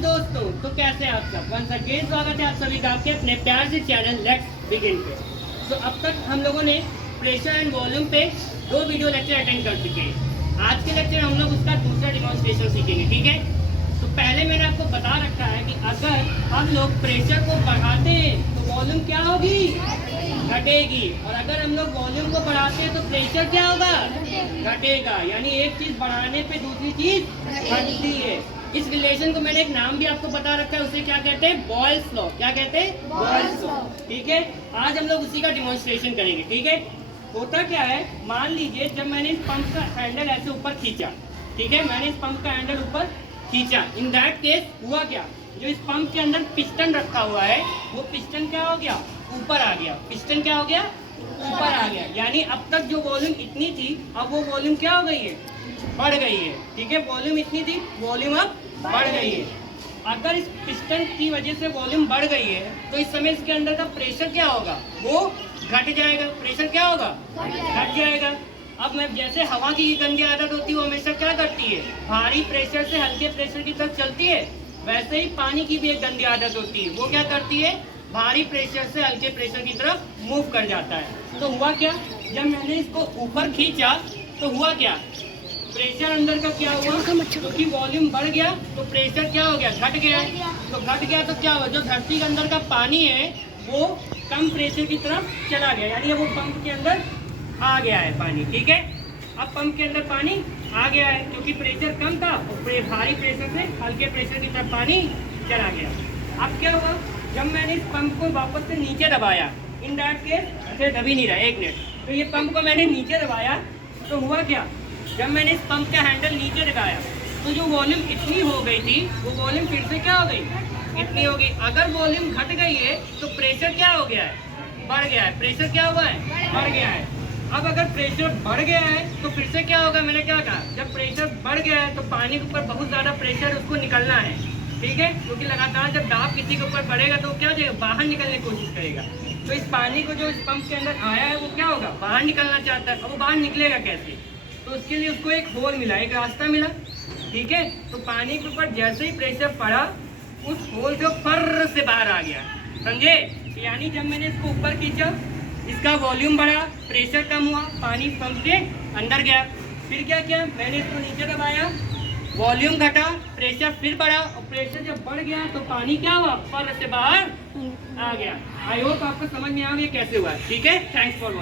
दोस्तों, तो कैसे हैं आप सब। वंस अगेन स्वागत है आप सभी का आपके अपने प्यार से चैनल लेट्स बिगिन पे। तो अब तक हम लोगों ने प्रेशर एंड वॉल्यूम पे 2 वीडियो लेक्चर अटेंड कर चुके हैं। आज के लेक्चर हम लोग उसका दूसरा डिमॉन्स्ट्रेशन सीखेंगे, ठीक है। तो पहले मैंने आपको बता रखा है कि अगर हम लोग प्रेशर को बढ़ाते हैं तो वॉल्यूम क्या होगी, घटेगी। और अगर हम लोग वॉल्यूम को बढ़ाते हैं तो प्रेशर क्या होगा, घटेगा। यानी एक चीज बढ़ाने पे दूसरी चीज घटती है। इस रिलेशन को मैंने एक नाम भी आपको बता रखा है, उसे क्या कहते हैं, बॉयल्स लॉ। क्या कहते हैं, बॉयल्स लॉ, ठीक है। आज हम लोग उसी का डिमॉन्स्ट्रेशन करेंगे, ठीक है। होता क्या है, मान लीजिए जब मैंने इस पंप का हैंडल ऐसे ऊपर खींचा, ठीक है, मैंने इस पंप का हैंडल ऊपर खींचा। इन दैट केस हुआ क्या, जो इस पंप के अंदर पिस्टन रखा हुआ है वो पिस्टन क्या हो गया, ऊपर आ गया। पिस्टन क्या हो गया, ऊपर आ गया। यानी अब तक जो वॉल्यूम इतनी थी अब वो वॉल्यूम क्या हो गई है, बढ़ गई है, ठीक है। वॉल्यूम इतनी थी, वॉल्यूम अब बढ़ गई है। अगर इस पिस्टन की वजह से वॉल्यूम बढ़ गई है तो इस समय इसके अंदर का प्रेशर क्या होगा, वो घट जाएगा। प्रेशर क्या होगा, घट जाएगा। अब मैं जैसे हवा की गंदी आदत होती है वो हमेशा क्या करती है, भारी प्रेशर से हल्के प्रेशर की तरफ चलती है। वैसे ही पानी की भी एक गंदी आदत होती है, वो क्या करती है, भारी प्रेशर से हल्के प्रेशर की तरफ मूव कर जाता है। तो हुआ क्या, जब मैंने इसको ऊपर खींचा तो हुआ क्या, प्रेशर अंदर का क्या हुआ, क्योंकि वॉल्यूम बढ़ गया तो प्रेशर क्या हो गया, घट गया। तो घट गया तो क्या हुआ, जो धरती के अंदर का पानी है वो कम प्रेशर की तरफ चला गया। यानी वो पंप के अंदर आ गया है पानी, ठीक है। अब पंप के अंदर पानी आ गया है क्योंकि प्रेशर कम था और भारी प्रेशर से हल्के प्रेशर की तरफ पानी चला गया। अब क्या हुआ, जब मैंने इस पंप को वापस से नीचे दबाया, इन दैट केस ऐसे दबी नहीं रहा, एक मिनट, तो ये पंप को मैंने नीचे दबाया तो हुआ क्या, जब मैंने इस पंप का हैंडल नीचे लगाया तो जो वॉल्यूम इतनी हो गई थी वो वॉल्यूम फिर से क्या हो गई, इतनी हो गई। अगर वॉल्यूम घट गई है तो प्रेशर क्या हो गया है, बढ़ गया है। प्रेशर क्या हुआ है, बढ़ गया है। अब अगर प्रेशर बढ़ गया है तो फिर से क्या होगा, मैंने क्या कहा, जब प्रेशर बढ़ गया है तो पानी के ऊपर बहुत ज़्यादा प्रेशर उसको निकलना है, ठीक है। क्योंकि लगातार जब दाब किसी के ऊपर बढ़ेगा तो क्या हो जाएगा, बाहर निकलने की कोशिश करेगा। तो इस पानी को जो इस पंप के अंदर आया है वो क्या होगा, बाहर निकलना चाहता है। अब वो बाहर निकलेगा कैसे, तो उसके लिए उसको एक होल मिला, एक रास्ता मिला, ठीक है। तो पानी के ऊपर जैसे ही प्रेशर पड़ा उस होल से फर्र से बाहर आ गया, समझे। यानी जब मैंने इसको ऊपर खींचा इसका वॉल्यूम बढ़ा, प्रेशर कम हुआ, पानी पंप के अंदर गया। फिर क्या किया, मैंने इसको नीचे दबाया, वॉल्यूम घटा, प्रेशर फिर बढ़ा, और प्रेशर जब बढ़ गया तो पानी क्या हुआ, फर्र से बाहर आ गया। आई होप आपको समझ में आ गया कैसे हुआ, ठीक है। Thanks for